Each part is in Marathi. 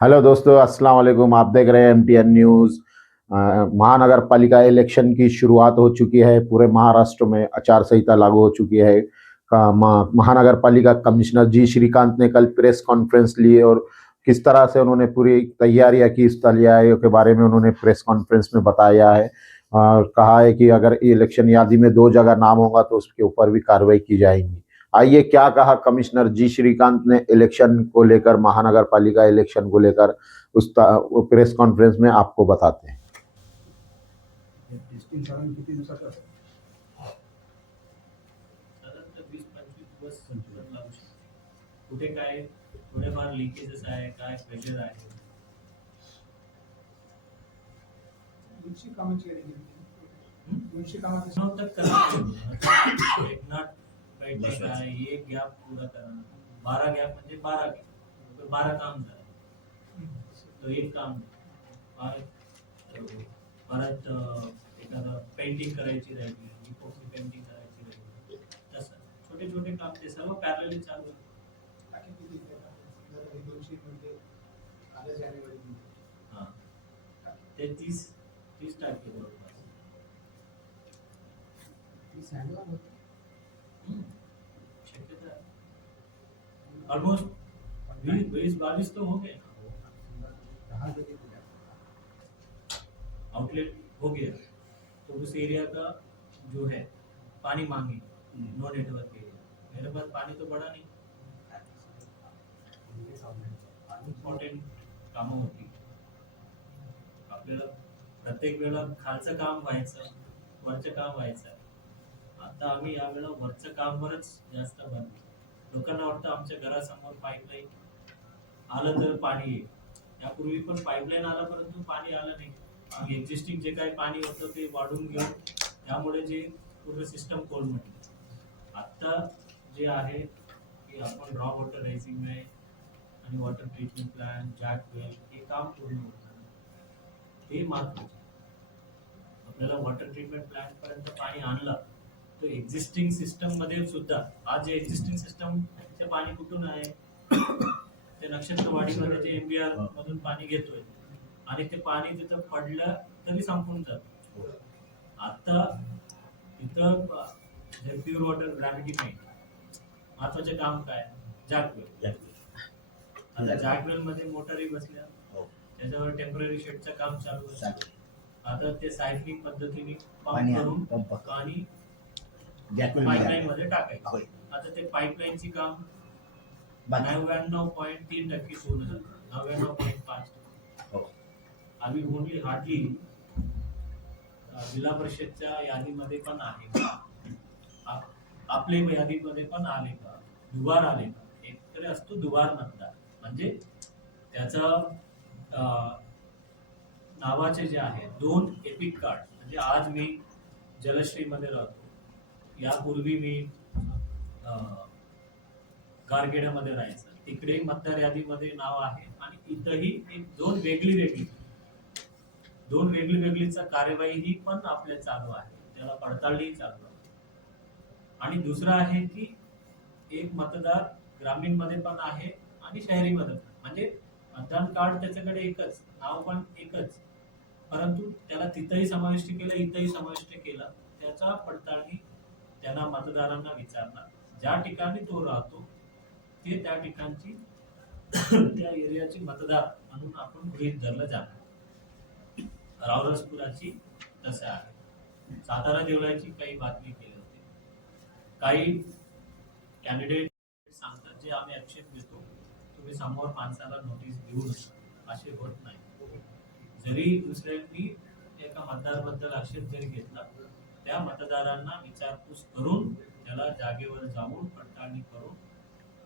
हेलो दोस्तों, अस्सलाम वालेकुम। आप देख रहे हैं एमटीएन न्यूज़। महानगर पालिका इलेक्शन की शुरुआत हो चुकी है। पूरे महाराष्ट्र में आचार संहिता लागू हो चुकी है। महानगर पालिका कमिश्नर जी श्रीकांत ने कल प्रेस कॉन्फ्रेंस ली और किस तरह से उन्होंने पूरी तैयारियां की इस तैयारियों के बारे में उन्होंने प्रेस कॉन्फ्रेंस में बताया है और कहा है कि अगर इलेक्शन यादी में 2 जगह नाम होगा तो उसके ऊपर भी कार्रवाई की जाएगी। आइए क्या कहा कमिश्नर जी श्रीकांत ने इलेक्शन को लेकर, महानगर पालिका इलेक्शन को लेकर वो प्रेस कॉन्फ्रेंस में आपको बताते हैं। टेस्टिंग साधारण किती दिवसाचं असेल? साधारणतः 20-25 दिवस संतुलन लागू शकतो. कुठे काय थोडेफार लिकेजेस आहे, काय प्रेशर आहे. दोनशे कामाची आहे. 200 कामाची नव्हतं करणार एक नॉट बैठे काय एक गॅप पूरा करणार. 12 गॅप म्हणजे 12 गॅप 12 काम झालं. तो एक काम परत एखादं पेंटिंग करायची राहिली, इपोक्सी पेंटिंग करायची राहिली, तसं छोटे छोटे काम ते सर्व पॅरलली चालू आहे. टाकी किती आहे? 200 म्हणजे आल्या जानेवारी हां ते 30 तारखेबरोबर शक्यता ऑलमोस्ट 20-22 तो हो गए. आउटलेट हो गया तो उस एरिया का जो है पानी मांगे नो नेटवर्क एरिया. मेरे पास पानी तो बड़ा नहीं. इम्पॉर्टंट कामं होती आपल्याला. प्रत्येक वेळेला खालचं काम व्हायचं, वरचं काम व्हायचं. आता आम्ही यावेळेला वरचं कामवरच जास्त भर. लोकांना वाटतं आमच्या घरासमोर पाईपलाईन आलं तर पाणी येईल. यापूर्वी पण पाईपलाईन आला परंतु पाणी आलं नाही. एक्झिस्टिंग जे काही पाणी होतं ते वाढून घेऊन त्यामुळे जे पूर्ण सिस्टम कोलमडली. आता जे आहे की आपण रॉ वॉटर रायझिंग आहे आणि वॉटर ट्रीटमेंट प्लॅन, जॅक वेल हे काम पूर्ण होतं. ते महत्त्वाचं. आपल्याला वॉटर ट्रीटमेंट प्लॅन पर्यंत पाणी आणलं तर एक्झिस्टिंग सिस्टम मध्ये सुद्धा आज जे एक्झिस्टिंग सिस्टम ते पाणी कुठून आहे ते नक्षत्रवाडीमध्ये जे एमबीआर मधून पाणी घेतोय आणि ते पाणी तिथं पडलं तरी संपून जात. आता तिथं प्युअर वॉटर ग्रॅव्हिटी नाही. महत्वाचे काम काय जॅकवेल. आता जॅकवेल मध्ये मोटरी बसल्या, त्याच्यावर टेम्पररी शेडचं काम चालू आहे. आता ते सायक्लिंग पद्धतीने पंप करून पाणी पाईपलाईन मध्ये टाकायचं. आता ते पाईपलाईनची काम 99.3% पूर्ण झालं. 99.5%. आम्ही ओनली हार्डली जिल्हा परिषदच्या यादीमध्ये पण आहे, आपले यादीमध्ये पण आले का, दुबार आले का. एककडे असतो दुबार मतदार म्हणजे त्याचं नावाचे जे आहे 2 एपिक कार्ड. म्हणजे आज मी जलश्री मध्ये राहतो, यापूर्वी मी गारगेड्यामध्ये राहायचं, तिकडे मतदार यादीमध्ये नाव आहे आणि इथंही एक 2 वेगळीचा कार्यवाही ही पण आपल्या चालू आहे. त्याला पडताळणी चालू आहे. आणि दुसरं आहे की एक मतदार ग्रामीण मध्ये पण आहे आणि शहरी मध्ये पण. म्हणजे मतदान कार्ड त्याच्याकडे एकच, नाव पण एकच, परंतु त्याला तिथंही समाविष्ट केलं, इथंही समाविष्ट केलं. त्याचा पडताळणी त्यांना मतदारांना विचारणार. ज्या ठिकाणी तो राहतो ते त्या ठिकाणची त्या एरियाची मतदार म्हणून आपण गृहीत धरलं जाणार. रावरसपुराची तसे आहे. सातारा देवळाची काही बातमी केली होती. काही कॅन्डिडेट सांगतात जे आम्ही ऍक्शन घेतो, तुम्ही समोर माणसाला नोटीस देऊ नका, असे होत नाही. जरी दुसऱ्यांनी एका मतदाराबद्दल आक्षेप जरी घेतला, त्या मतदारांना विचारपूस करून त्याला जागेवर जाऊन पडताळणी करून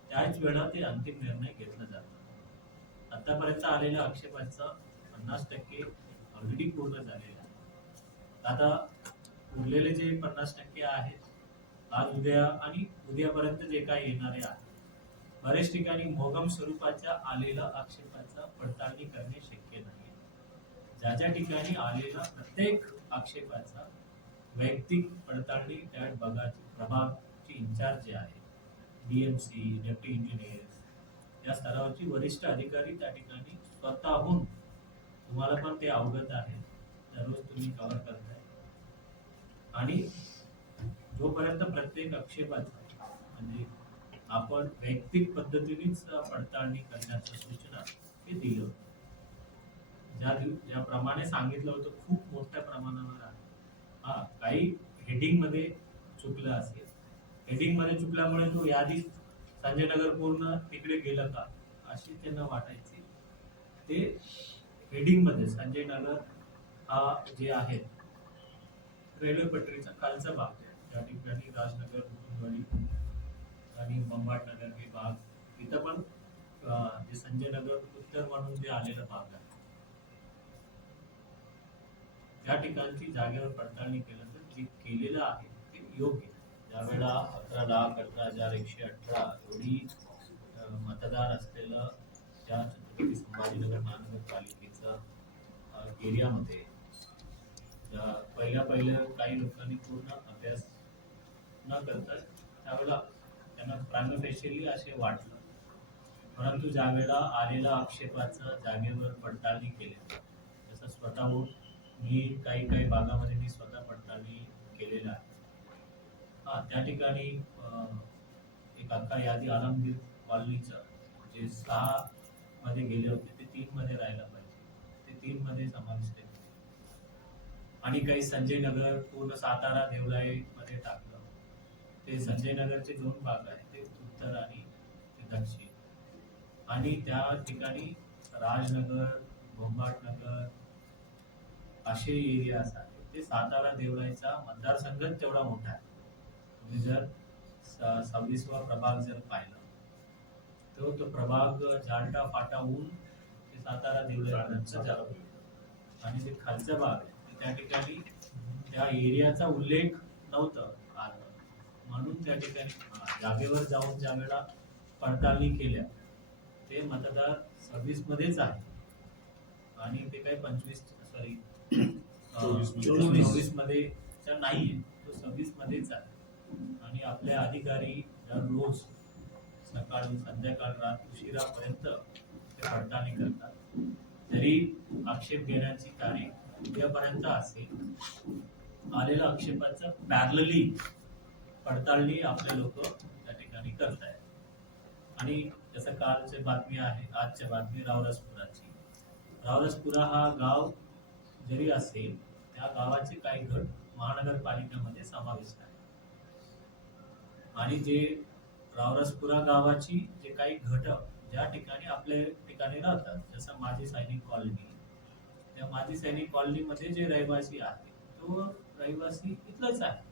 त्याच वेळा ते अंतिम निर्णय घेतला जातो. आतापर्यंत आलेल्या आक्षेपांचा 50% ऑलरेडी पूर्ण झालेला आहे. आता उरलेले जे 50% आहेत, आज उद्या आणि उद्यापर्यंत जे काही येणारे आहेत, बरेच ठिकाणी मोगम स्वरूपाच्या आलेल्या आक्षेपाचा पडताळणी करणे शक्य नाही. ज्या ठिकाणी आलेला प्रत्येक आक्षेपाचा वैयक्तिक पडताळणी त्या प्रभागची इंचार्ज जे आहे, डीएमसी, डेप्टी इंजिनियर, या स्तरावरची वरिष्ठ अधिकारी त्या ठिकाणी स्वतःहून, तुम्हाला पण ते अवगत आहे, दररोज तुम्ही कव्हर करताय, आणि जोपर्यंत प्रत्येक आक्षेपाचा म्हणजे आपण वैयक्तिक पद्धतीनेच पडताळणी करण्याच्या सूचना हे दिलं होतं. ज्याप्रमाणे सांगितलं होतं खूप मोठ्या प्रमाणावर आहे. हा, काही हेडिंग मध्ये चुकलं असेल, हेडिंग मध्ये चुकल्यामुळे तो यादीत संजय नगर पूर्ण तिकडे गेलं का अशी त्यांना वाटायची. ते हेडिंग मध्ये संजय नगर हा जे आहे रेल्वे पटरीचा खालचा भाग आहे, त्या ठिकाणी राजनगर, मुकुंदवाडी आणि बंबाट नगर हे भाग, तिथं पण जे संजय नगर उत्तर म्हणून जे आलेला भाग आहे त्या ठिकाणची जागेवर पडताळणी केलं तर जे केलेलं आहे ते योग्य. ज्यावेळेला 11,11,118 एवढी मतदार असलेलं त्या छत्रपती संभाजीनगर महानगरपालिकेचं एरियामध्ये पहिल्या काही लोकांनी पूर्ण अभ्यास न करता त्यावेळेला त्यांना प्राणफेशियली असे वाटलं, परंतु ज्यावेळेला आलेल्या आक्षेपाचं जागेवर पडताळणी केली, जसं स्वतःहून मी काही भागामध्ये मी स्वतः पडताळणी केलेलं आहे. त्या ठिकाणी एक अख्खा यादी आलमगीर कॉलनीचं जे 6 मध्ये गेले होते ते 3 मध्ये राहायला पाहिजे, ते 3 मध्ये समाविष्ट केले, आणि काही संजय नगर पूर्ण सातारा देवलाई मध्ये टाकलं. ते संजय नगरचे 2 भाग आहेत, ते उत्तर आणि ते दक्षिण, आणि त्या ठिकाणी राजनगर, बोंबाट नगर असे एरियाज आहेत. ते सातारा देवळाईचा मतदारसंघ तेवढा मोठा आहे. तुम्ही जर 26वा प्रभाग जर पाहिला तर तो प्रभाग जालटा फाटाहून ते सातारा देवळाईपर्यंत जातो, आणि ते खालचा भाग आहे त्या ठिकाणी त्या एरियाचा उल्लेख नव्हता आला, म्हणून त्या ठिकाणी जागेवर जाऊन ज्या वेळा पडताळणी केल्या ते मतदार 26 मध्येच आहे, आणि ते काही 24 मध्ये नाहीये, तो 26 मध्येच आहे. आणि आपले अधिकारी दररोज सकाळी संध्याकाळ रात उशिरापर्यंत ते पडताळणी करतात. जरी आक्षेप घेण्याची तारीख उद्यापर्यंत असेल, आलेल्या आक्षेपाचं पॅरलली पडताळणी आपले लोक त्या ठिकाणी करतायत. आणि जसं कालची बातमी आहे, आजच्या बातमी रावरसपुराची. रावरसपुरा हा गाव जरी असेल, त्या गावाचे काही गट महानगरपालिकेमध्ये समाविष्ट आहे, आणि जे रावरसपुरा गावाची जे काही घट ज्या ठिकाणी आपल्या ठिकाणी राहतात, जसं माजी सैनिक कॉलनी, त्या माजी सैनिक कॉलनीमध्ये जे रहिवासी आहे तो रहिवासी इथलाच आहे.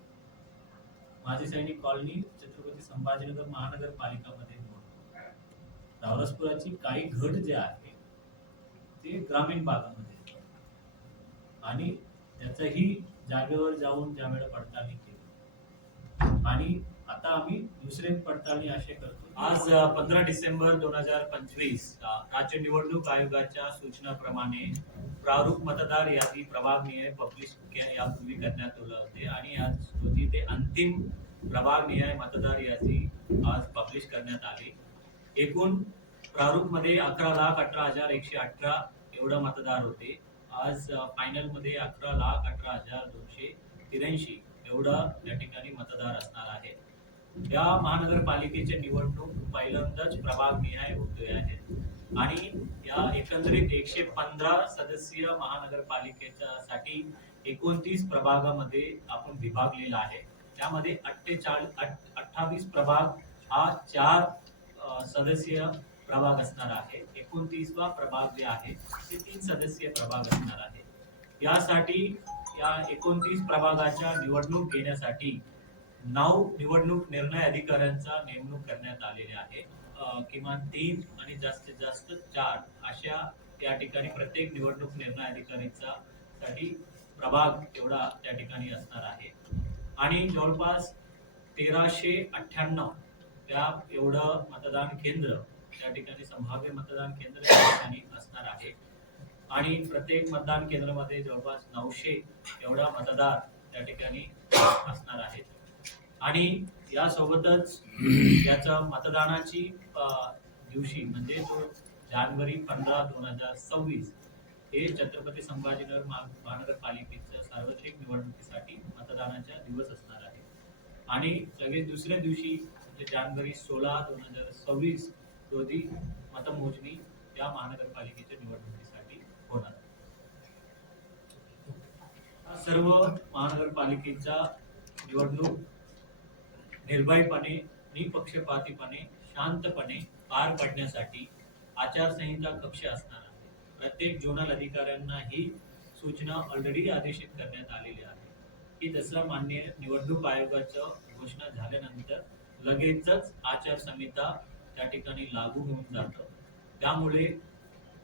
माजी सैनिक कॉलनी छत्रपती संभाजीनगर महानगरपालिकामध्ये मोडतो. रावरसपुराची काही घट जे आहे ते ग्रामीण भागामध्ये येतात, आणि त्याचाही जागेवर जाऊन ज्यावेळेला पडताळणी केली, आणि आता आम्ही दुसरे पडताळणी असे करतो. आज 15 डिसेंबर 2025 राज्य निवडणूक आयोगाच्या सूचनाप्रमाणे प्रारूप मतदार यादी प्रभागनिहाय पब्लिश यापूर्वी करण्यात आले होते, आणि आज रोजी ते अंतिम प्रभागनिहाय मतदार यादी आज पब्लिश करण्यात आली. एकूण प्रारूप मध्ये 11,18,118 एवढं मतदार होते. आज फायनल मध्ये 11,18,283 एवढा त्या ठिकाणी मतदार असणार आहे. या महानगरपालिकेचे निवडणूक पहिल्यांदाच प्रभागनिहाय होते आहे, आणि या एकंदरीत 115 सदस्यीय महानगरपालिकेच्या साठी 29 प्रभागामध्ये आपण विभागलेला आहे. त्यामध्ये 28 प्रभाग हा 4 सदस्यीय प्रभाग असणार आहे. 29वा प्रभाग जे आहे ते 3 सदस्यीय प्रभाग असणार आहे. यासाठी या 29 प्रभागाच्या निवडणूक घेण्यासाठी 9 निवडणूक निर्णय अधिकाऱ्यांचा नेमणूक करण्यात आलेली आहे. किमान 3 आणि जास्तीत जास्त 4 अशा त्या ठिकाणी प्रत्येक निवडणूक निर्णय अधिकारीचा साठी प्रभाग एवढा त्या ठिकाणी असणार आहे, आणि जवळपास 1398 त्या एवढं मतदान केंद्र त्या ठिकाणी संभाव्य मतदान केंद्र त्या ठिकाणी असणार आहे, आणि प्रत्येक मतदान केंद्रामध्ये जवळपास 900 एवढा मतदार त्या ठिकाणी असणार आहेत. आणि यासोबतच याचा मतदानाची दिवशी म्हणजे जो जानेवारी 15/2026 हे छत्रपती संभाजीनगर महानगरपालिकेच्या सार्वत्रिक निवडणुकीसाठी मतदानाचा दिवस असणार आहे. आणि लगेच दुसऱ्या दिवशी म्हणजे जानेवारी 16/2026 रोजी मतमोजणी या महानगरपालिकेच्या निवडणुकीसाठी होणार आहे. सर्व महानगरपालिकेच्या निवडणूक निर्भयपणे, निपक्षपातीपणे, शांतपणे पार पाडण्यासाठी आचारसंहिता कक्ष असणार आहे. प्रत्येक झोनल अधिकाऱ्यांना ही सूचना ऑलरेडी आदेशित करण्यात आलेली आहे की तसं मान्य निवडणूक आयोगाच्या घोषणा झाल्यानंतर लगेचच आचारसंहिता त्या ठिकाणी लागू होऊन जातं. त्यामुळे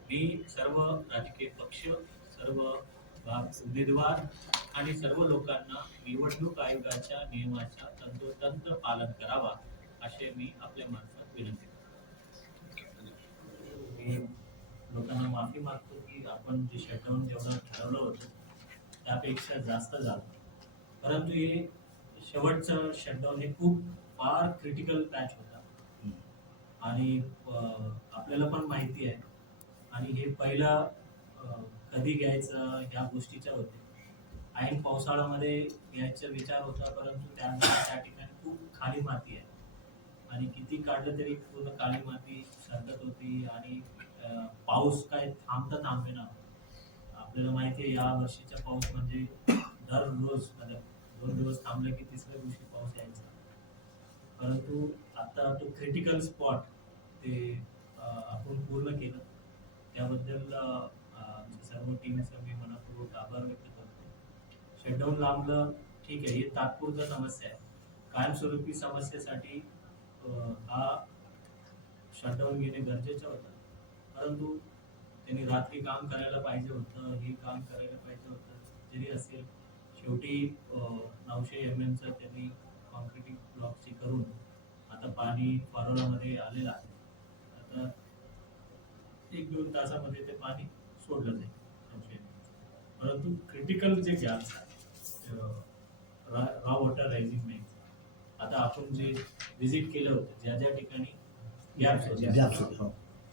मी सर्व राजकीय पक्ष, सर्व उमेदवार आणि सर्व लोकांना निवडणूक आयोगाच्या नियमाचा तंतोतंत पालन करावा असे मी आपल्या मार्फत विनंती करतो. मी लोकांना माफी मागतो की आपण जे शटडाऊन जेवढं ठरवलं होतं त्यापेक्षा जास्त झालं, परंतु हे शेवटचं शटडाऊन हे खूप फार क्रिटिकल पॅच होता आणि आपल्याला पण माहिती आहे आणि हे पहिला कधी घ्यायचं ह्या गोष्टीच्या होते. ऐन पावसाळ्यामध्ये घ्यायचा विचार होता, परंतु त्या ठिकाणी खूप खाली माती आहे आणि किती काढलं तरी पूर्ण काळी माती सरकत होती आणि पाऊस काय थांबेना. आपल्याला माहिती आहे या वर्षीचा पाऊस म्हणजे दररोज म्हणजे 2 दिवस थांबले की तिसऱ्या दिवशी पाऊस यायचा. परंतु आता तो क्रिटिकल स्पॉट ते आपण पूर्ण केलं. त्याबद्दल सर्व टीमचा मी मनपूर्वक आभार व्यक्त करतो. शटडाऊन लांबलं ठीक आहे, ही तात्पुरती समस्या आहे. कायमस्वरूपी समस्येसाठी हा शटडाऊन घेणे गरजेचं होतं, परंतु त्यांनी रात्री काम करायला पाहिजे होतं, हे काम करायला पाहिजे होतं. जरी असेल शेवटी 900 mm त्यांनी कॉन्क्रीटिंग ब्लॉकची करून आता पाणी पारोळामध्ये आलेलं आहे. आता 1-2 तासामध्ये ते पाणी सोडलं जाईल 900 mm. परंतु क्रिटिकल जे गॅप्स आहेत रॉ वॉटर रायझिंग मेन, आता आपण जे व्हिजिट केलं होतं ज्या ज्या ठिकाणी गॅप्स होते,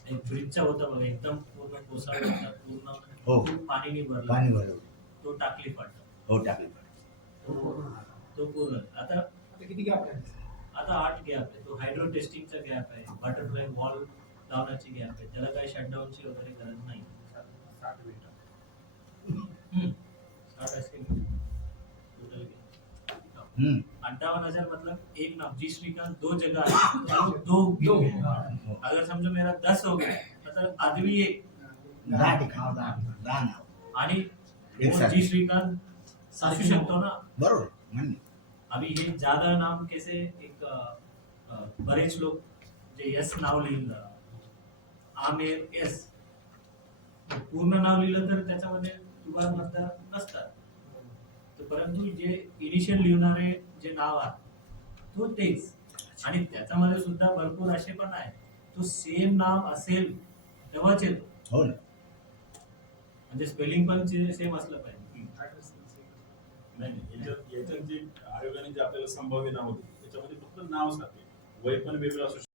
एक ब्रिजचा होता बघा, एकदम पूर्ण कोसळला होता, पूर्ण खूप पाणी भरलं, तो टाकली फाटा, तो पूर्ण आता किती गॅप आहे? आता 8 गॅप आहे. तो हायड्रो टेस्टिंगचा गॅप आहे, बटरफ्लाय वॉल लावण्याची गॅप आहे. त्याला काही शटडाऊनची वगैरे गरज नाही. 60 मीटर 60 असेल टोटल 58,000 मतलब एक नाव जी श्रीकांत 2 जगह है, 2 क्यों है? अगर समझो मेरा 10 हो गया मतलब आदमी एक आणि जी श्रीकांत असू शकतो ना बरोबर. अभी हे ज्यादा नाम कैसे एक बरेच लोक जे एस नाव लिहिलं आमेर एस, पूर्ण नाव लिहिलं तर त्याच्यामध्ये दुबार मतदार नसतात. परंतु जे इनिशियल लिहिणारे जे नाव आहे तो तेच, आणि त्याच्यामध्ये सुद्धा भरपूर असे पण आहे तो सेम नाव असेल तेव्हाच येतो. हो ना. म्हणजे स्पेलिंग पण सेम असलं पाहिजे. नाही याच्यात जे आयोगाने जे आपल्याला संभाव्य नाव होते त्याच्यामध्ये फक्त नाव सारखे, वय पण वेगळं असू शकतं.